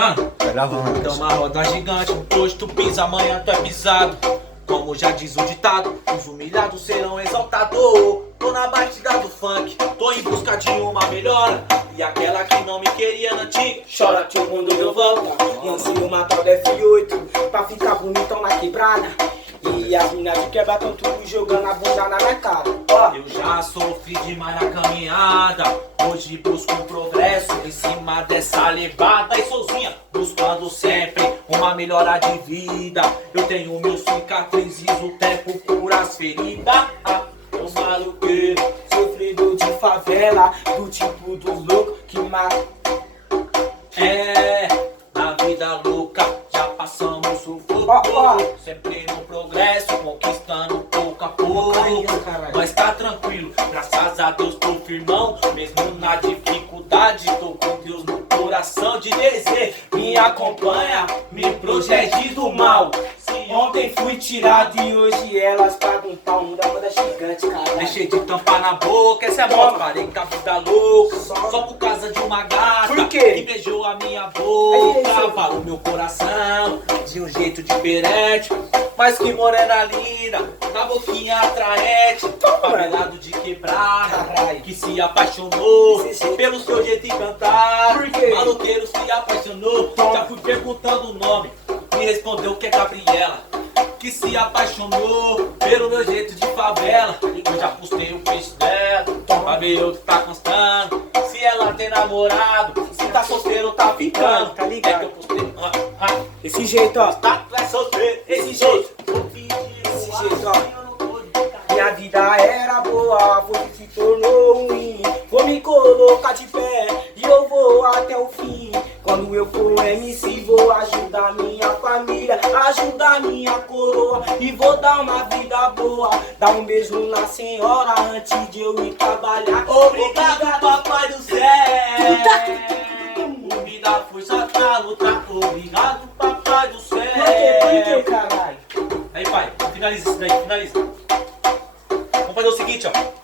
gravando? Tá gravando. Então uma roda gigante, hoje tu pisa, amanhã tu é pisado. Como já diz o ditado, os humilhados serão exaltados. Tô na batida do funk, tô em busca de uma melhora. E aquela que não me queria na antiga, chora que o mundo deu volta. Lancei uma tal da F8 pra ficar bonitão na quebrada. E as minas de quebra tão tudo jogando a bunda na minha cara. Ó, Eu já sofri demais na caminhada, hoje busco um progresso em cima dessa levada. E sozinha, buscando sempre uma melhora de vida. Eu tenho meus cicatrizes, o tempo cura as feridas. os maluqueiros, sofrido de favela, do tipo dos loucos que mata. É, na vida louca já passamos sufoco. Ó. Sempre no progresso, conquistando pouco a pouco. Caralho. Mas tá tranquilo, graças a Deus tô firmão. Mesmo na dificuldade, tô com Deus no coração. De desejo, me acompanha, me protege do mal. Ontem fui tirado e hoje elas pagam um pau. Não dá pra dar gigante, caralho. Deixei de tampar na boca, essa é a moto. Parei com a vida louca, só por causa de uma gata. Por quê? Que beijou a minha Aí, boca, falou meu coração de um jeito diferente. Mas que morena linda, na boquinha atraente. Favelado de quebrada, Caralho. que se apaixonou Desse jeito. pelo seu jeito de cantar. Por quê? Maloqueiro se apaixonou, já fui perguntando o nome. Me respondeu que é Gabriela, que se apaixonou pelo meu jeito de favela. Eu já postei o peixe dela, pra ver o que tá constando. Se ela tem namorado, se tá solteiro ou tá ficando. Tá ligado. É que eu postei, Desse jeito, ó. tá, tu é solteiro, Desse jeito. Desse jeito, ó. Minha vida era boa, você se tornou ruim. Vou me colocar de pé e eu vou até o fim. Quando eu for MC, vou ajudar minha família, ajudar minha coroa e vou dar uma vida boa. Dar um beijo na senhora antes de eu ir trabalhar. Obrigado, papai do céu. Me dá força pra lutar. Obrigado, papai do céu. Por que, caralho? Aí, pai, finaliza isso daí, finaliza. Vamos fazer o seguinte, ó.